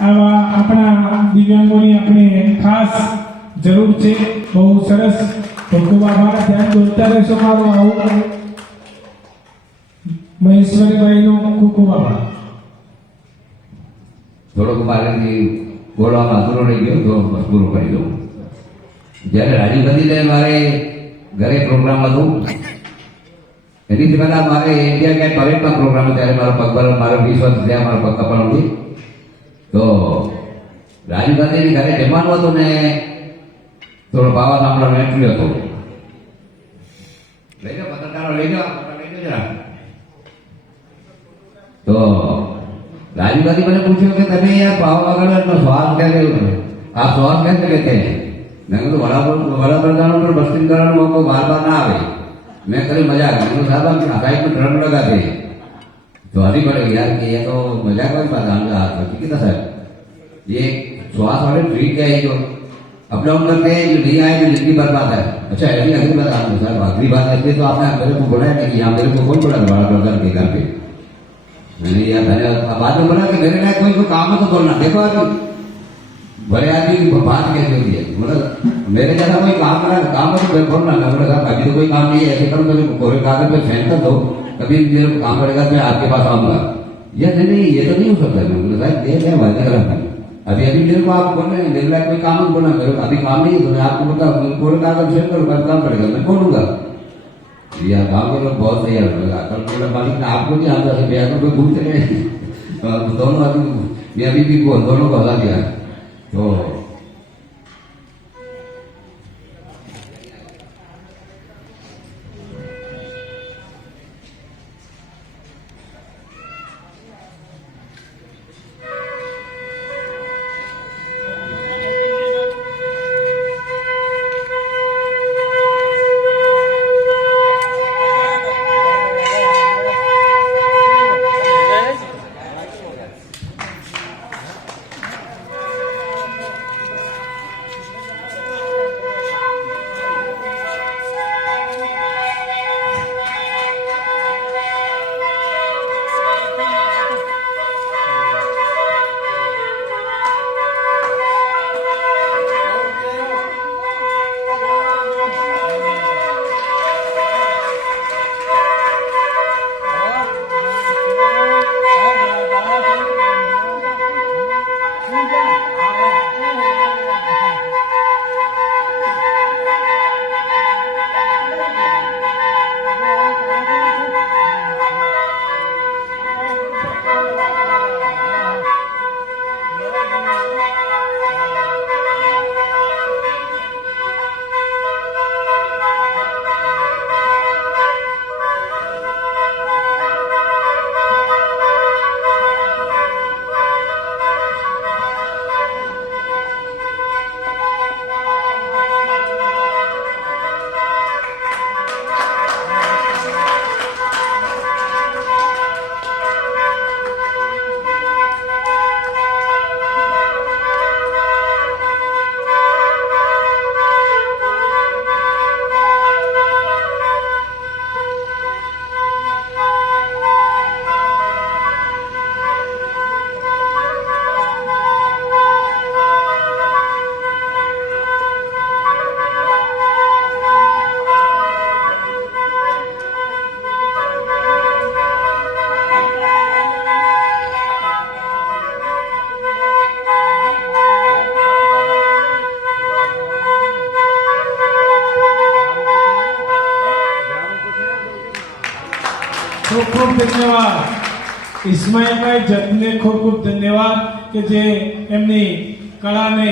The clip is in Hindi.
આવા આપણા દિવ્યાંગોની આપણે ખાસ જરૂર છે। બહુ સરસ, ખૂબ ખૂબ આભાર। ધ્યાન દોરતા રહેશો મારું આવું મહેશ્વરીભાઈનો ખૂબ ખૂબ આભાર। થોડોક મારાથી બોલવામાં અધૂરો રહી ગયો તો પૂરો કરી દઉં। જ્યારે રાજીવ ગાંધીને મારે ઘરે પ્રોગ્રામ હતું એની પહેલા મારે ઇન્ડિયા ગેટ પરેડમાં પ્રોગ્રામ ત્યારે મારો પગ પર મારો 20 વર્ષ થયા મારો પગ કપાણો હતી। તો રાજીવ ગાંધીની ઘરે જમવાનું હતું ને થોડો બાવા સાંભળવાનો એટલું હતો। લઈ જાઓ પત્રકારો, લઈ જાઓ જરા। તો राजीव गांधी मैंने पूछा कि तभी यार पावागढ़ में स्वाद कैसे आप स्वाद कैसे लेते हैं? मैं तो बड़ा प्रधान पर बस्ती कराने को बार बार ना आवे। मैं कभी मजाक मैंने साहब हम साइड में ड्रम लगाते तो हरी पड़ेगी यार कि ये तो मजाक वाली बात हम हाथ में ठीक है सर। ये श्वास वाले ट्रीट क्या है जो अप डाउन करते हैं, जो नहीं आए तो जिंदगी बर्बाद है। अच्छा ऐसी अगली बात आपने सर आखिरी बात ऐसी तो आपने मेरे को बोला है कि यहाँ मेरे को कौन बोला बड़ा प्रधान के घर पे मैंने यार मैंने बाद में बोला कि मेरे लायक कोई काम है तो बोलना। देखो आदमी बड़े आदमी की बात कैसे होती है, मतलब मेरे जैसा कोई काम है तो बोलना। मैं बोला अभी तो कोई काम नहीं है, ऐसे करो तो कोरे कागज पे साइन कर दो, कभी मेरे को काम पड़ेगा तो मैं आपके पास आऊंगा। ये नहीं, ये तो नहीं हो सकता। मैं बोला साहब ये क्या वादे करा था अभी अभी मेरे को आप बोल रहे हैं मेरे लायक कोई काम है बोलना। मेरे अभी काम नहीं है तो मैं आपको बोलता कोरे कागज साइन करो, काम पड़ेगा मैं बोलूंगा। यार गाँव के लोग बहुत सही है। कल बोला मालिक ने आपको नहीं आता है भैया को घूम चले दोनों आदमी मैं अभी भी दोनों को हटा दिया। तो ખૂબ ખૂબ ધન્યવાદ ઇસ્માઇલભાઈ જતને ખૂબ ખૂબ ધન્યવાદ કે જે એમની કળાને